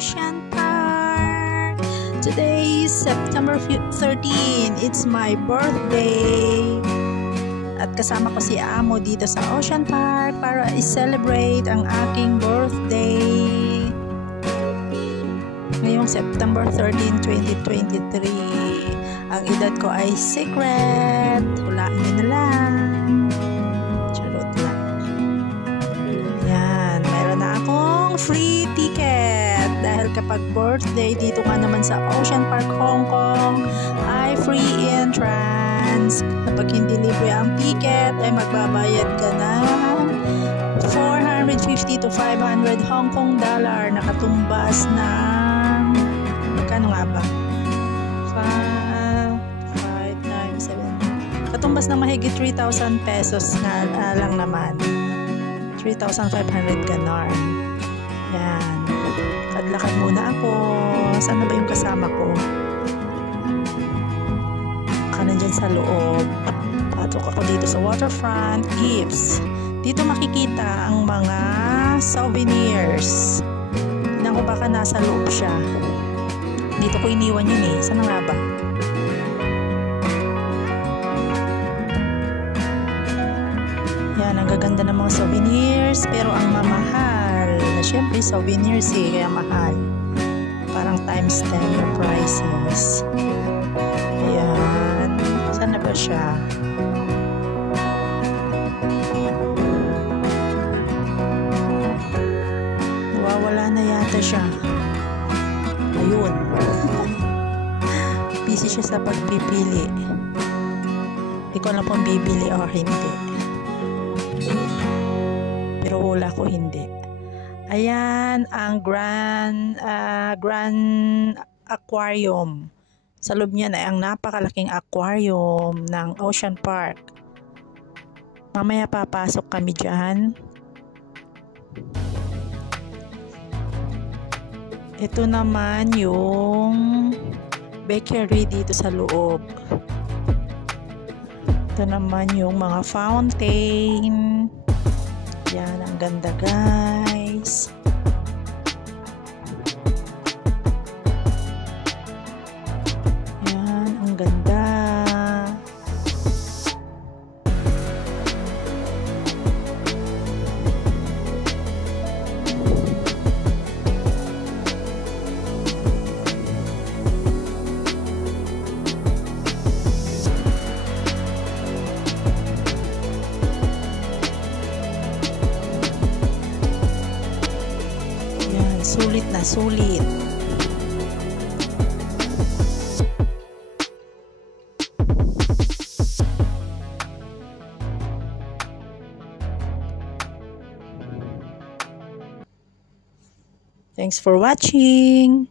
Ocean Park. Today is September 13. It's my birthday. At kasama ko si Amo dito sa Ocean Park para i-celebrate ang aking birthday. Ngayong September 13, 2023. Ang edad ko ay secret. Hulaan nyo na lang. Charot lang. Yan. Meron na akong free ticket. Dahil kapag birthday, dito nga naman sa Ocean Park, Hong Kong, ay free entrance. Kapag hindi libre ang ticket, ay magbabayad ka ng 450 to 500 Hong Kong dollar. Nakatumbas ng magkano nga ba? 5, 9, 7. Katumbas ng mahigit 3,000 pesos na lang naman. 3,500 ganon. Yan. Lakad muna ako. Saan na ba yung kasama ko? Nandyan sa loob. Patok ako dito sa waterfront. Gifts. Dito makikita ang mga souvenirs. Tignan ko baka nasa loob siya. Dito ko iniwan yun eh. Saan nga ba? Yan, ang gaganda ng mga souvenirs. Pero ang mamahal. Siyempre, souvenirs eh. Kaya mahal. Parang times 10 yung prices. Ayan. Saan na ba siya? Nawawala na yata siya. Ayun. Busy siya sa pagpipili. Hindi ko alam kung bibili o hindi. Pero wala ko hindi. Ayan ang Grand Aquarium. Sa loob niyan ay ang napakalaking aquarium ng Ocean Park. Mamaya papasok kami dyan. Ito naman yung bakery dito sa loob. Ito naman yung mga fountain. Yan, ang ganda guys. Ganda. Yan, sulit na sulit. Thanks for watching.